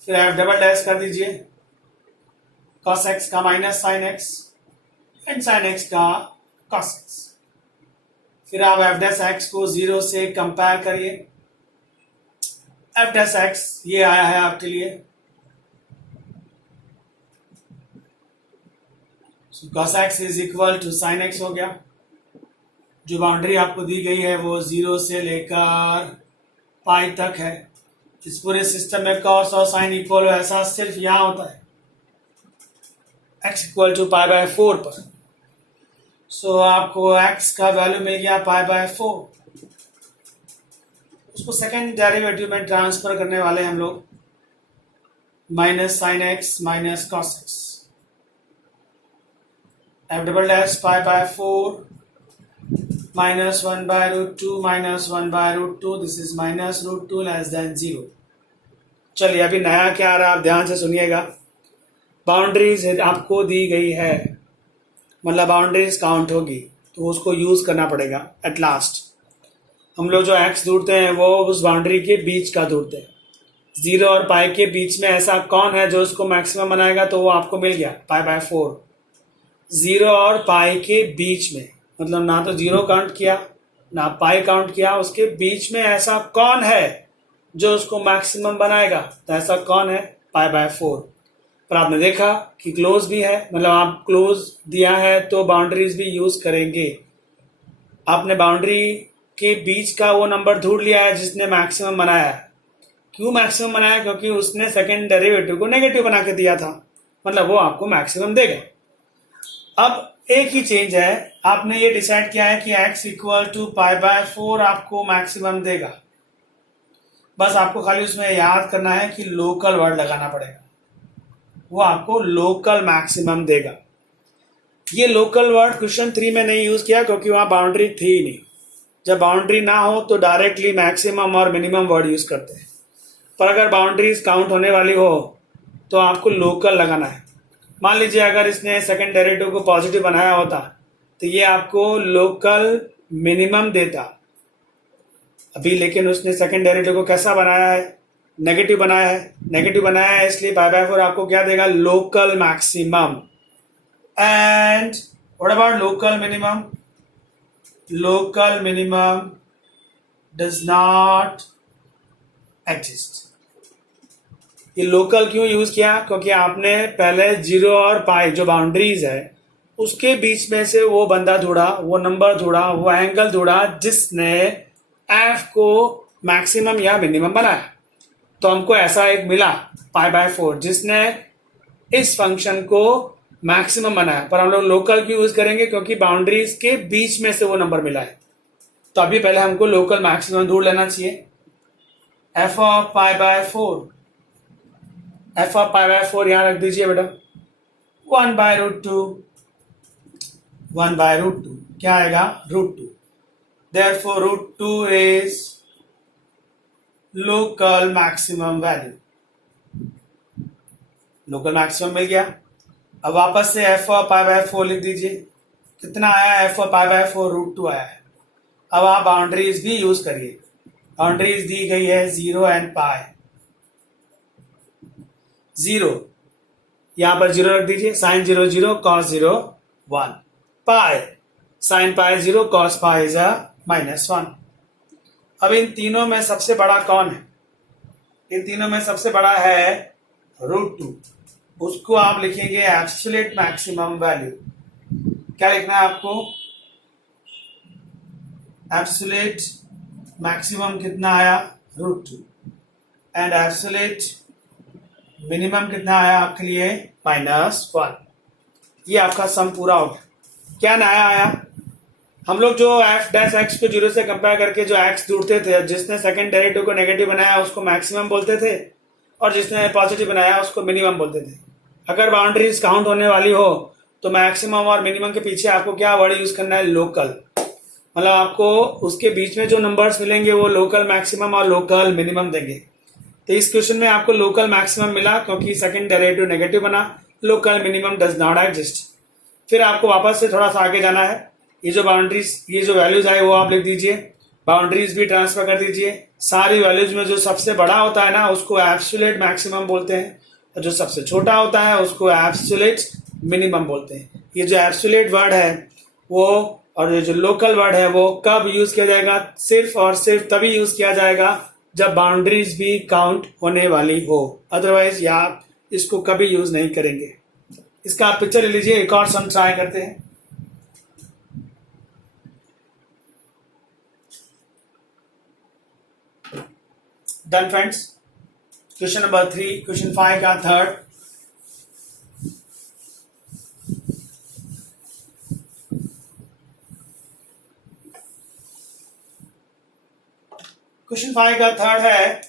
फिर एफ डबल डैश कर दीजिए, कॉस एक्स का minus sine x and sign x का कॉस एक्स। फिर आप एफ डैश एक्स को 0 से कंपेयर करिए। एफ डैश एक्स ये आया है आपके लिए, cos x is equal to sine x हो गया। जो बाउंड्री आपको दी गई है वो 0 से लेकर पाई तक है। इस पूरे सिस्टम में कॉस और साइन इक्वल हो ऐसा सिर्फ यहां होता है x equal to pi by 4 पर। सो आपको x का वैल्यू मिल गया पाई बाय 4। उसको सेकंड डेरिवेटिव में ट्रांसफर करने वाले हम लोग। minus sin x minus cos x. f double dash pi by 4 minus 1 by root 2 minus 1 by root 2. This is minus root 2 less than 0. चलिए अभी नया क्या आ रहा है आप ध्यान से सुनिएगा. बाउंड्रीज आपको दी गई है, मतलब बाउंड्रीज काउंट होगी तो उसको यूज करना पड़ेगा. एट लास्ट हम लोग जो एक्स ढूंढते हैं वो उस बाउंड्री के बीच का ढूंढते हैं. 0 और पाई के बीच में ऐसा कौन है जो उसको मैक्सिमम बनाएगा, तो वो आपको मिल गया पाई बाय 4. 0 और पाई के बीच में, मतलब ना तो 0 काउंट किया ना पाई काउंट किया, उसके बीच में ऐसा कौन है जो उसको मैक्सिमम बनाएगा, तो ऐसा कौन है पाई बाय 4. पर आपने देखा कि क्लोज भी है, मतलब आप क्लोज दिया है तो बाउंड्रीज भी यूज करेंगे. आपने बाउंड्री के बीच का वो नंबर ढूंढ लिया है जिसने मैक्सिमम बनाया है. क्यों मैक्सिमम बनाया, क्योंकि उसने सेकंड डेरिवेटिव को नेगेटिव बना के दिया था, मतलब वो आपको मैक्सिमम देगा. अब एक ही चेंज है, आपने ये डिसाइड किया है कि x equal to pi by 4 आपको मैक्सिमम देगा. बस आपको खाली उसमें याद करना है कि लोकल वर्ड लगाना पड़ेगा, वो आपको लोकल मैक्सिमम देगा. ये लोकल वर्ड क्वेश्चन 3 में नहीं यूज किया क्योंकि वहां बाउंड्री थी ही नहीं. जब बाउंड्री ना हो तो डायरेक्टली मैक्सिमम और मिनिमम वर्ड यूज करते हैं, पर अगर बाउंड्रीज काउंट होने वाली हो तो आपको लोकल लगाना है. मान लीजिए अगर इसने सेकंड डेरिवेटिव को पॉजिटिव बनाया होता तो ये आपको लोकल मिनिमम देता. अभी लेकिन उसने सेकंड डेरिवेटिव को कैसा बनाया है, नेगेटिव बनाया है. नेगेटिव बनाया है इसलिए पाई बाय 4 आपको क्या देगा, local maximum. And what about local minimum? Local minimum does not exist. ये लोकल क्यों यूज किया, क्योंकि आपने पहले 0 और पाई जो बाउंड्रीज है उसके बीच में से वो बंदा ढूंढा, वो नंबर ढूंढा, वो एंगल ढूंढा जिसने एफ को मैक्सिमम या मिनिमम बनाया. तो हमको ऐसा एक मिला पाई बाय 4 जिसने इस फंक्शन को मैक्सिमम बनाया. पर हम लोग लोकल क्यों यूज करेंगे, क्योंकि बाउंड्रीज के बीच में से वो नंबर मिला है. तो अभी पहले हमको लोकल मैक्सिमम ढूंढ लेना चाहिए. F of pi by 4, F of pi by 4 यहां रख दीजिए बेटा. 1 बाय रूट 2, 1 बाय रूट 2 क्या आएगा, root 2. Therefore root 2 is local maximum value. Local maximum मिल गया. अब वापस से एफ ऑफ पाई बाय 4 लिख दीजिए. कितना आया, f of pi by 4 root 2 आया है. अब आप बाउंड्रीज भी यूज करिए. बाउंड्रीज दी गई है 0 एंड पाई. 0 यहां पर 0 रख दीजिए, sine 0 0 cos 0 1. Pi sine pi 0 cos pi is -1. अब इन तीनों में सबसे बड़ा कौन है, इन तीनों में सबसे बड़ा है रूट 2. उसको आप लिखेंगे एब्सोल्यूट मैक्सिमम वैल्यू. क्या लिखना है आपको, एब्सोल्यूट मैक्सिमम कितना आया, रूट 2. एंड एब्सोल्यूट मिनिमम कितना आया आपके लिए, -1. ये आपका सम पूरा हो गया. क्या नया आया, हम लोग जो एफ डैश एक्स को 0 से कंपेयर करके जो एक्स ढूंढते थे, जिसने सेकंड डेरिवेटिव को नेगेटिव बनाया उसको मैक्सिमम बोलते थे और जिसने पॉजिटिव बनाया उसको मिनिमम बोलते थे. अगर बाउंड्रीज काउंट होने वाली हो तो मैक्सिमम और मिनिमम के पीछे आपको क्या वर्ड यूज करना है, लोकल. मतलब आपको उसके बीच में जो नंबर्स मिलेंगे वो लोकल मैक्सिमम और लोकल मिनिमम देंगे. तो इस क्वेश्चन में आपको लोकल मैक्सिमम मिला क्योंकि सेकंड डेरिवेटिव नेगेटिव बना. Local minimum does not exist. फिर आपको वापस से थोड़ा सा आगे जाना है. ये जो बाउंड्रीज, ये जो वैल्यूज आए वो आप लिख दीजिए. बाउंड्रीज भी ट्रांसफर कर दीजिए. सारी वैल्यूज में जो सबसे बड़ा होता है ना उसको एब्सोल्यूट मैक्सिमम बोलते हैं, और जो सबसे छोटा होता है उसको एब्सोल्यूट मिनिमम बोलते हैं. ये जो एब्सोल्यूट वर्ड है वो और ये जो लोकल वर्ड है वो कब यूज किया जाएगा, सिर्फ और सिर्फ तभी यूज किया जाएगा जब बाउंड्रीज भी काउंट होने वाली हो. अदरवाइज आप इसको कभी यूज नहीं करेंगे. इसका आप पिक्चर ले लीजिए. एक और सम ट्राई करते हैं. Done friends. Question number 3, question 5 का थर्ड. क्वेश्चन 5 का थर्ड है,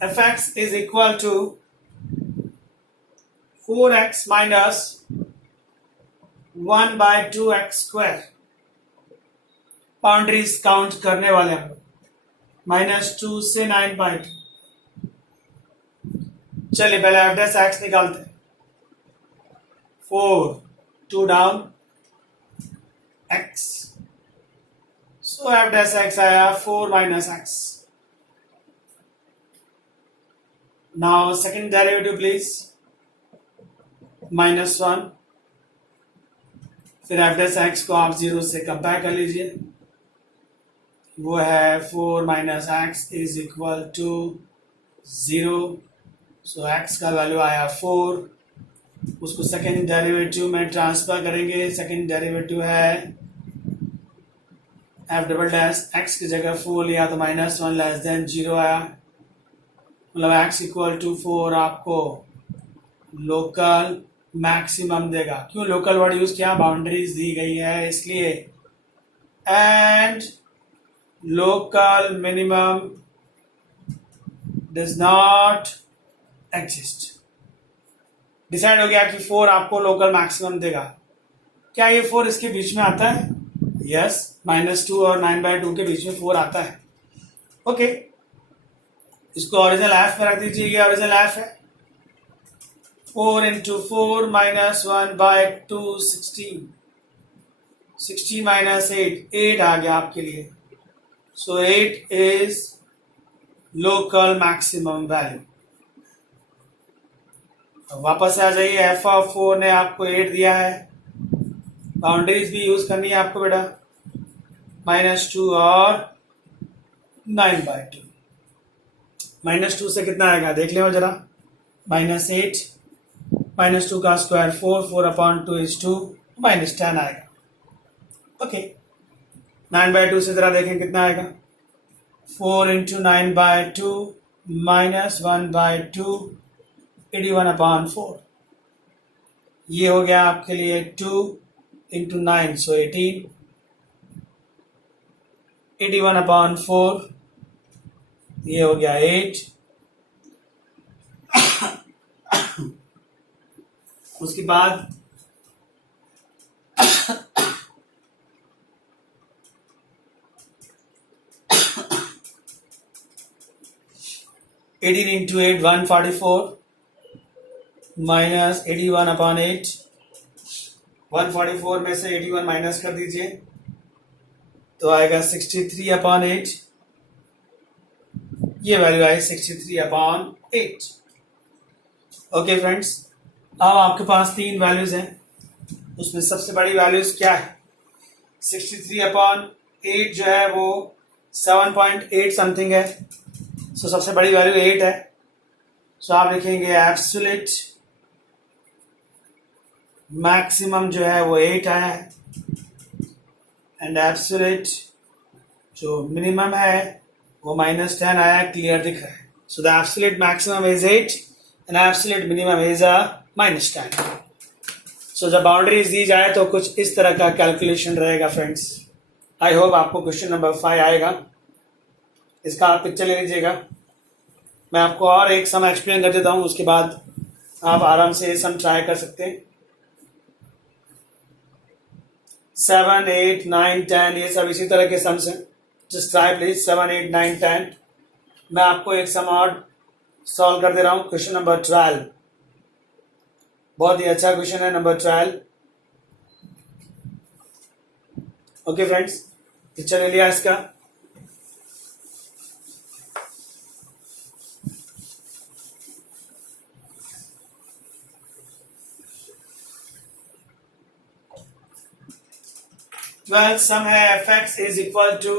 F x is equal to 4x minus 1/2x²। Boundaries count करने वाले हम -2 से 9/2। चलिए पहले एफ डैश एक्स निकालते हैं। 4 2 डाउन x, सो एफ डैश एक्स आया 4 minus x. Now second derivative please, -1। फिर एफ डैश एक्स को आप 0 से कंपेयर कर लीजिए, वो है 4 minus x is equal to 0। So x का वैल्यू आया 4, उसको सेकेंड डेरिवेटिव में ट्रांसफर करेंगे। सेकेंड डेरिवेटिव है एफ डबल डैश एक्स की जगह 4 लिया तो -1 लेस देन 0 आया, मतलब एक्स इक्वल टू 4 आपको लोकल मैक्सिमम देगा। क्यों लोकल वर्ड यूज किया? बाउंड्रीज दी गई है इसलिए। And local minimum does not exist. Decide हो गया कि 4 आपको लोकल मैक्सिमम देगा। क्या ये 4 इसके बीच में आता है? यस, -2 और 9/2 के बीच में 4 आता है। ओके, इसको ओरिजिनल एफ में रख दीजिए, ये ओरिजिनल एफ है। 4 into 4 minus 1/2 16, 16 minus 8, 8 आ गया आपके लिए। सो 8 इज लोकल मैक्सिमम वैल्यू। वापस आ जाइए, एफ ऑफ 4 ने आपको 8 दिया है। बाउंड्रीज भी यूज करनी है आपको बेटा, -2 और 9/2। -2 से कितना आएगा देख लें जरा, -8, -2 का स्क्वायर 4, 4/2 इज 2, -10 आएगा। ओके, 9/2 से जरा देखें कितना आएगा। 4 into 9/2 minus 1/2, 81/4। ये हो गया आपके लिए 2 into 9, सो 18, 81/4, ये हो गया 8। उसके बाद एटीन इंटू 8 144 माइनस 81/8। 144 में से 81 माइनस कर दीजिए तो आएगा 63/8। ये वैल्यू आई 63/8। ओके फ्रेंड्स, अब आपके पास 3 वैल्यूज हैं, उसमें सबसे बड़ी वैल्यूज क्या है? 63/8 जो है वो 7.8 समथिंग है, सो सबसे बड़ी वैल्यू 8 है। सो आप लिखेंगे एब्सोल्यूट मैक्सिमम जो है वो 8 आया है, एंड एब्सोल्यूट जो मिनिमम है वो -10 आया है। क्लियर दिख रहा है? So the absolute maximum is 8 and absolute minimum is -10। सो जब बाउंड्रीज दी जाए तो कुछ इस तरह का कैलकुलेशन रहेगा फ्रेंड्स। आई होप आपको क्वेश्चन नंबर 5 आएगा। इसका आप पिक्चर ले लीजिएगा। मैं आपको और एक सम एक्सप्लेन कर देता हूँ, उसके बाद आप आराम से सम ट्राई कर सकते हैं। 7, 8, 9, 10 ये सब इसी तरह के सम्स हैं। Just try please 7, 8, 9, 10। मैं आपको एक सम और सॉल्व कर दे रहा हूँ, क्वेश्चन नंबर 12। बहुत ही अच्छा क्वेश्चन है नंबर 12। ओके फ्रेंड्स, पिक्चर ले लिया इसका। सम है f(x) is equal to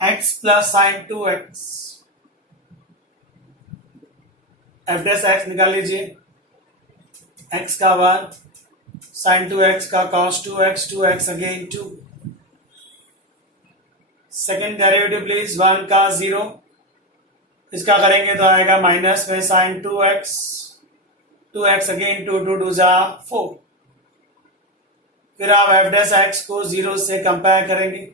x plus sine 2x। F dash x निकाल लीजिए, x का 1, साइन 2x का cos 2x, 2x again 2। Second derivative please, 1 का 0, इसका करेंगे तो आएगा माइनस में साइन 2x, 2x अगेन 2, 2 2 जा 4। फिर आप एफ डैश एक्स को 0 से कंपेयर करेंगे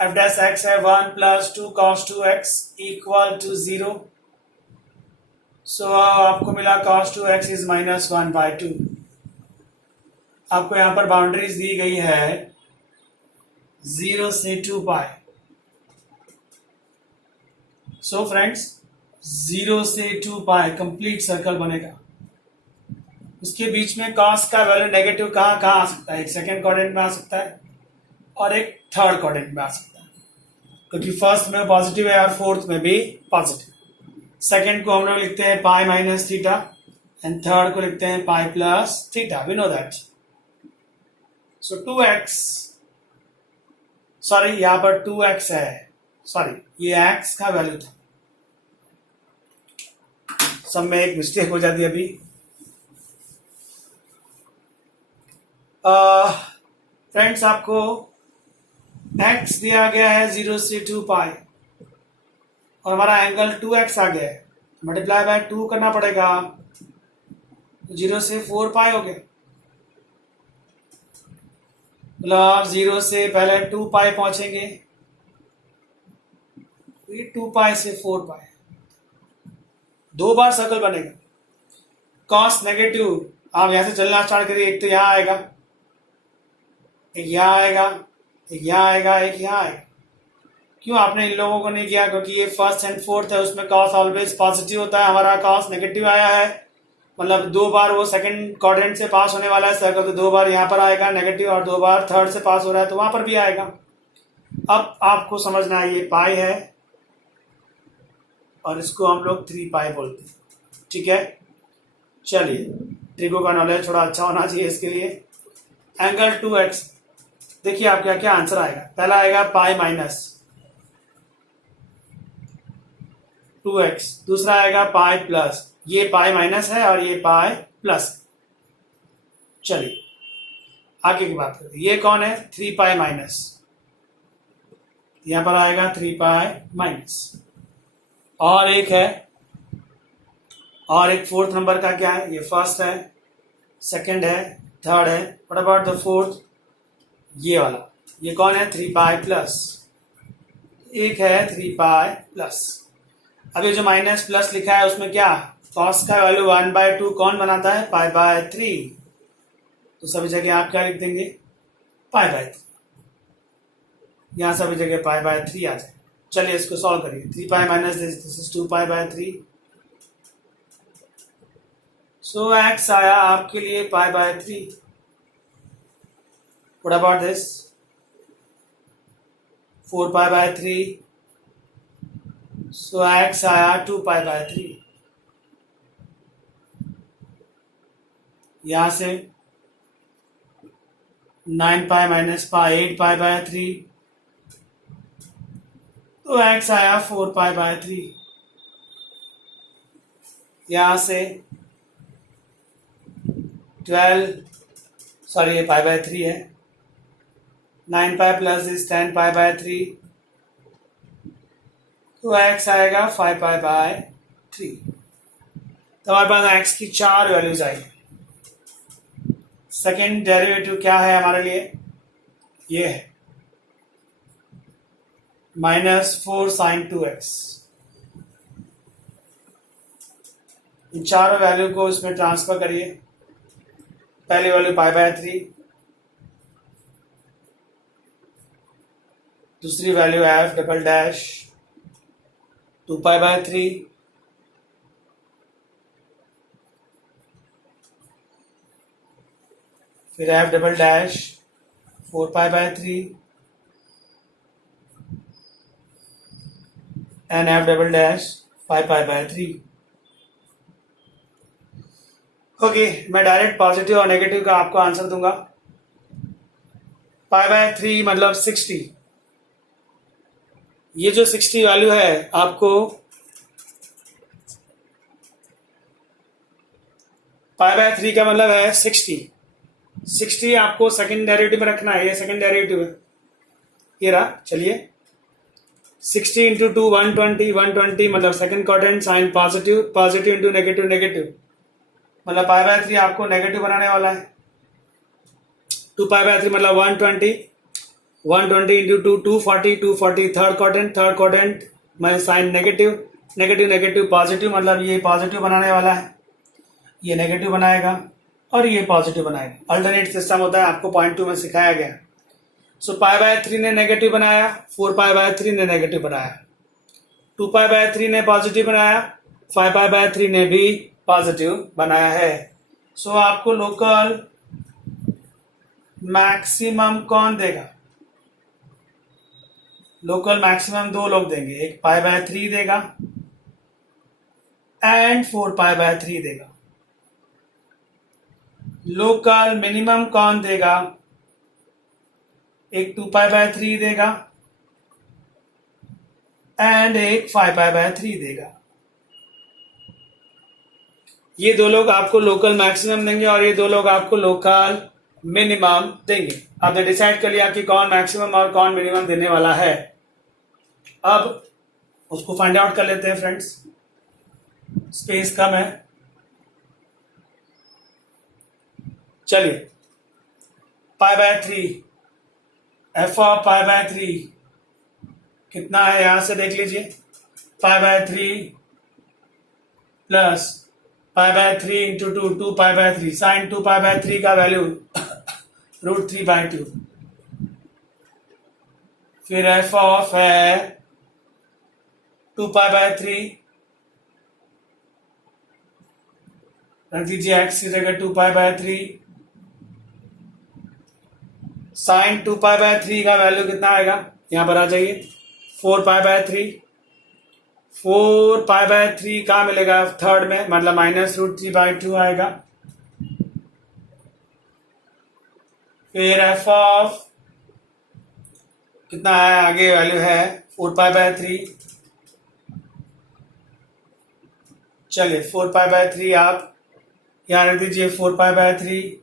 एफ डैश एक्स है 1 plus 2 cos 2x equal to 0। So आपको मिला cos 2x इज -1/2। आपको यहाँ पर बाउंड्रीज दी गई है 0 से 2 पाई। सो फ्रेंड्स 0 से 2 पाई कंप्लीट सर्कल बनेगा। उसके बीच में cos का वैल्यू नेगेटिव कहाँ कहाँ आ सकता है? एक सेकेंड क्वाड्रेंट में आ सकता है और एक थर्ड क्वाड्रेंट में आ सकता है, क्योंकि फर्स्ट में पॉजिटिव है और फोर्थ में भी पॉजिटिव। सेकेंड को हम लोग लिखते हैं pi minus theta and third को लिखते हैं pi plus theta. We know that. So 2x, sorry यहां पर 2x है, सॉरी ये x का वैल्यू था, सब में एक मिस्टेक हो जाती है अभी। फ्रेंड्स आपको x दिया गया है 0 से 2 पाई और हमारा एंगल 2x आ गया है, मल्टीप्लाई बाय 2 करना पड़ेगा, 0 से 4 पाई हो गया। मतलब आप 0 से पहले 2 पाई पहुंचेंगे, फिर 2 पाई से 4 पाई, 2 बार सर्कल बनेगा। कॉस नेगेटिव आप यहां से चलना स्टार्ट करिए, एक तो यहां आएगा, एक यहाँ आएगा, एक यहाँ आएगा, एक यहाँ आएगा। क्यों आपने इन लोगों को नहीं किया? क्योंकि ये फर्स्ट एंड फोर्थ है, उसमें cos ऑलवेज पॉजिटिव होता है। हमारा cos नेगेटिव आया है, मतलब 2 बार वो सेकंड क्वाड्रेंट से पास होने वाला है सर्कल, तो 2 बार यहाँ पर आएगा नेगेटिव और 2 बार थर्ड से पास हो रहा है तो वहां पर भी आएगा। अब आपको समझना है ये पाई है और इसको हम लोग 3 पाई बोलते हैं, ठीक है। चलिए, ट्रिगो का नॉलेज थोड़ा अच्छा होना चाहिए इसके लिए। एंगल 2x, देखिए आप क्या क्या आंसर आएगा। पहला आएगा पाई माइनस 2x, दूसरा आएगा पाई प्लस, ये पाई माइनस है और ये पाई प्लस। चलिए आगे की बात करते हैं। ये कौन है? 3 पाई माइनस, यहां पर आएगा 3 पाई माइनस। और एक है, और एक फोर्थ नंबर का क्या है? ये फर्स्ट है, सेकंड है, थर्ड है। What about the fourth? ये वाला, ये कौन है? 3 पाई प्लस, एक है 3 पाई प्लस। अब ये जो माइनस प्लस लिखा है उसमें क्या? cos का वैल्यू 1/2 कौन बनाता है? पाई/3। तो सभी जगह आप क्या लिख देंगे? पाई/3। यहां सभी जगह पाई/3 आ जाए। चलिए इसको सॉल्व करिए। 3 पाई माइनस दिस इज 2 पाई/3। सो x आया आपके लिए पाई/3। What about this? 4 पाई/3। So x आया 2 पाई/3। यहां से 9 पाई माइनस पाई 8 पाई/3, तो x आया 4 पाई/3। यहां से 12, सॉरी ये पाई/3 है, 9 पाई प्लस इज 10 पाई/3, तो x आएगा 5 पाई/3। तो हमारे पास x की 4 वैल्यूज आई। सेकेंड डेरिवेटिव क्या है हमारे लिए? ये है -4 sin 2x। इन चारों वैल्यू को इसमें ट्रांसफर करिए। पहली वैल्यू पाई/3, दूसरी वैल्यू f डबल डैश 2 पाई/3, फिर f डबल डैश 4 पाई/3 एंड f डबल डैश 5 पाई/3। ओके, मैं डायरेक्ट पॉजिटिव और नेगेटिव का आपको आंसर दूंगा। पाई/3 मतलब 60। ये जो 60 वैल्यू है आपको पाई/3 का मतलब है 60 आपको सेकंड डेरिवेटिव में रखना है। ये सेकंड डेरिवेटिव है, ये रहा। चलिए 60 इंटू 2 120, 120 मतलब second quadrant, sine positive, positive into negative, negative मतलब पाई/3 आपको नेगेटिव बनाने वाला है। 2 पाई/3 मतलब 120, 120 इंटू 2 240 240 थर्ड क्वाड्रेंट में sine negative negative negative positive, मतलब ये पॉजिटिव बनाने वाला है, ये नेगेटिव बनाएगा और ये पॉजिटिव बनाएगा। अल्टरनेट सिस्टम होता है, आपको पॉइंट 2 में सिखाया गया। सो π/3 ने नेगेटिव बनाया, 4π/3 ने नेगेटिव बनाया, 2π/3 ने पॉजिटिव बनाया, 5π/3 ने भी पॉजिटिव बनाया है। सो आपको लोकल मैक्सिमम कौन देगा? लोकल मैक्सिमम दो लोग देंगे, एक π/3 देगा एंड 4π/3 देगा। लोकल मिनिमम कौन देगा? एक 2π/3 देगा एंड एक 5π/3 देगा। ये दो लोग आपको लोकल मैक्सिमम देंगे और ये दो लोग आपको लोकल मिनिमम देंगे। आपने डिसाइड कर लिया कि कौन मैक्सिमम और कौन मिनिमम देने वाला है। अब उसको फाइंड आउट कर लेते हैं फ्रेंड्स, स्पेस कम है। चलिए π/3 f ऑफ π/3 कितना है, यहां से देख लीजिए। π/3 प्लस π/3 इंटू 2 2π/3 साइन 2π/3 का वैल्यू √3/2। फिर f ऑफ है 2π/3, रख दीजिए x की जगह 2π/3। साइन 2π/3 का वैल्यू कितना आएगा, यहां पर आ जाइए, 4π/3। 4π/3 कहाँ मिलेगा? थर्ड में, मतलब माइनस √3/2 आएगा। फिर f ऑफ कितना है, आगे वैल्यू है 4π/3। चलिए 4π/3 आप यहां रख दीजिए, 4π/3,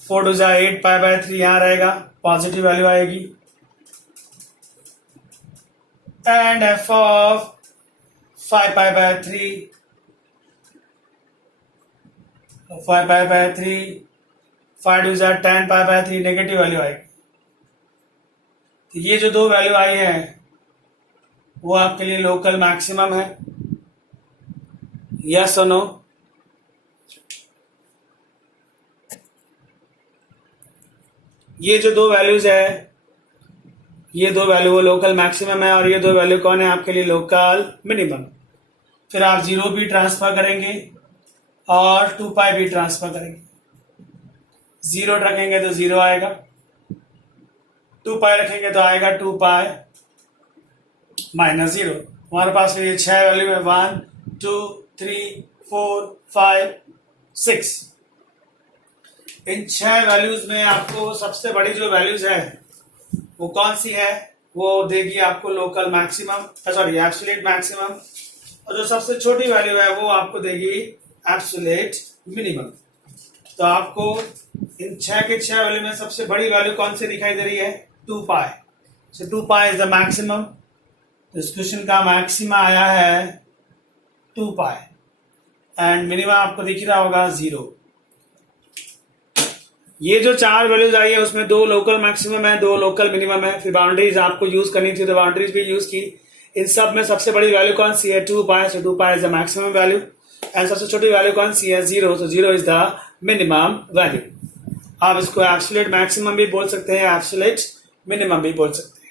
4 2 8 π/3 यहां रहेगा, पॉजिटिव वैल्यू आएगी। And f of 5π/3 5 2 10 π/3 negative value आएगी। तो ये जो दो वैल्यू आई है वो आपके लिए लोकल मैक्सिमम है, यस और नो? ये जो दो वैल्यूज है, ये दो वैल्यू वो लोकल मैक्सिमम है और ये दो वैल्यू कौन है आपके लिए? Local minimum. फिर आप 0 भी ट्रांसफर करेंगे और 2π भी ट्रांसफर करेंगे। 0 रखेंगे तो 0 आएगा, 2π रखेंगे तो आएगा 2π - 0। हमारे पास ये 6 वैल्यू है, 1 2 3 4 5 6। इन 6 वैल्यूज में आपको सबसे बड़ी जो वैल्यूज है वो कौन सी है? वो देगी आपको local maximum, sorry absolute maximum, और जो सबसे छोटी वैल्यू है वो आपको देगी एब्सोल्यूट मिनिमम। तो आपको इन 6 के 6 वैल्यू में सबसे बड़ी वैल्यू कौन सी दिखाई दे रही है? 2π। So 2π is the maximum. इस क्वेश्चन का मैक्सिमा आया है 2π एंड मिनिमम आपको दिख रहा होगा 0। ये जो 4 वैल्यूज आई है उसमें 2 लोकल मैक्सिमम है, 2 लोकल मिनिमम है। फिर बाउंड्रीज आपको यूज करनी थी तो बाउंड्रीज भी यूज की। इन सब में सबसे बड़ी वैल्यू कौन सी है? 2π। So 2π is the maximum value and सबसे छोटी वैल्यू कौन सी है? 0। So 0 is the minimum value. आप इसको एब्सोल्यूट मैक्सिमम भी बोल सकते हैं, एब्सोल्यूट मिनिमम भी बोल सकते हैं।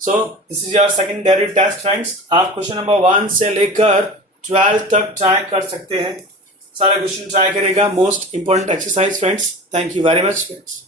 So this is your second derivative test friends. आप क्वेश्चन नंबर 1 से लेकर 12 तक ट्राई कर सकते हैं। सारा क्वेश्चन ट्राई करेगा। Most important exercise friends. Thank you very much friends.